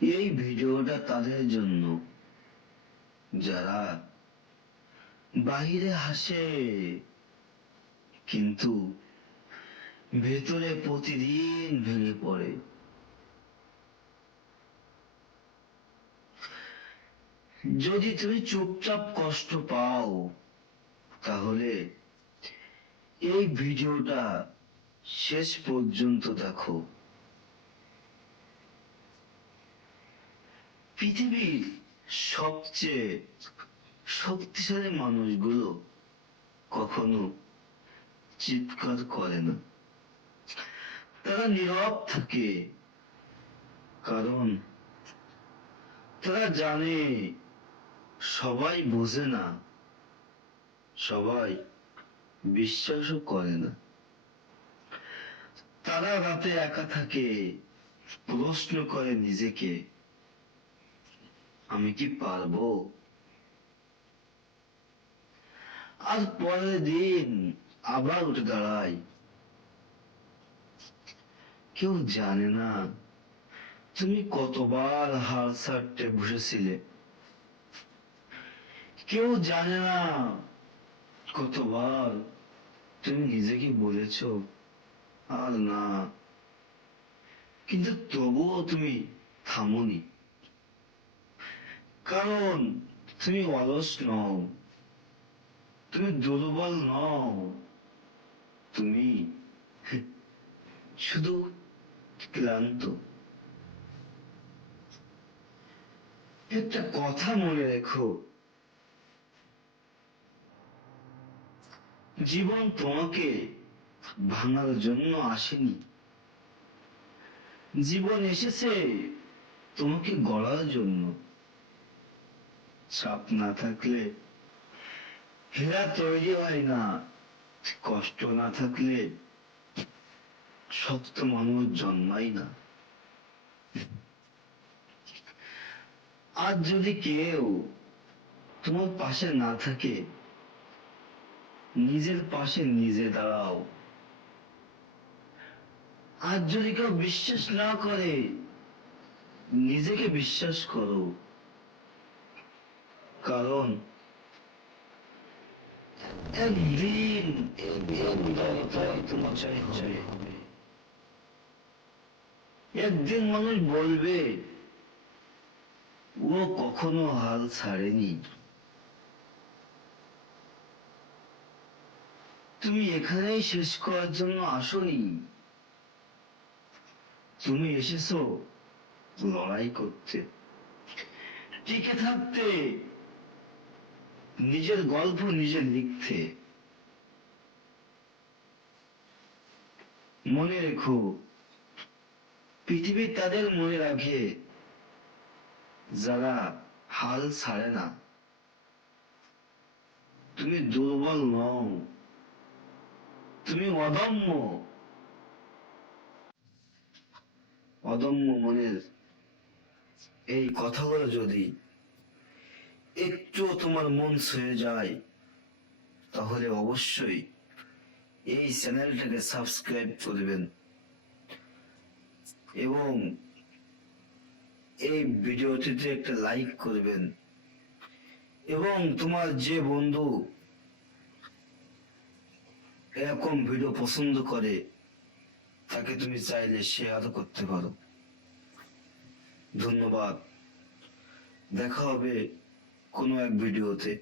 এই ভিডিওটা তাদের জন্য যারা বাহিরে হাসে কিন্তু ভেতরে প্রতিদিন ভেঙে পড়ে। যদি তুমি চুপচাপ কষ্ট পাও তাহলে এই ভিডিওটা শেষ পর্যন্ত দেখো। পৃথিবীর সবচেয়ে শক্তিশালী মানুষগুলো কখনো চিৎকার করে না, তারা নীরব থাকে, কারণ তারা জানে সবাই বোঝে না, সবাই বিশ্বাসও করে না। তারা রাতে একা থাকে, প্রশ্ন করে নিজেকে, আমি কি পারবো? আর পরের দিন আবার উঠে দাঁড়ায়। কেউ জানে না তুমি কতবার হাল ছাড়তে বসেছিলে, কেউ জানে না কতবার তুমি নিজেকে বলেছ আর না, কিন্তু তবুও তুমি থামোনি, কারণ তুমি অলস নও, তুমি দুর্বল নও, তুমি শুধু ক্লান্ত। একটা কথা মনে রেখো, জীবন তোমাকে ভাঙার জন্য আসেনি, জীবন এসেছে তোমাকে গড়ার জন্য। চাপ না থাকলে হীরা তৈরি হয় না, কষ্ট না থাকলে শক্ত মানুষ জন্মায় না। আজ যদি কেউ তোমার পাশে না থাকে, নিজের পাশে নিজে দাঁড়াও। আজ যদি কেউ বিশ্বাস না করে, নিজেকে বিশ্বাস করো, কারণ একদিন তোমার চাই হবে। একদিন মানুষ বলবে ও কখনো হাল ছাড়েনি। তুমি এখানেই শেষ করার জন্য আসোনি, তুমি এসেছো লড়াই করতে, টিকে থাকতে, নিজের গল্প নিজে লিখতে। মনে রেখো, পৃথিবী তাদের মনে রাখে যারা হাল ছাড়ে না। তুমি দুর্বল নও, তুমি অদম্য। অদম্য মনের এই কথাগুলো যদি একটু তোমার মন ছুঁয়ে যায়, তাহলে অবশ্যই এই চ্যানেলটাকে সাবস্ক্রাইব করবেন এবং এই ভিডিওটিতে একটা লাইক করবেন, এবং তোমার যে বন্ধু এরকম ভিডিও পছন্দ করে তাকে তুমি চাইলে শেয়ার করতে পারো। ধন্যবাদ, দেখা হবে কোনো এক ভিডিওতে।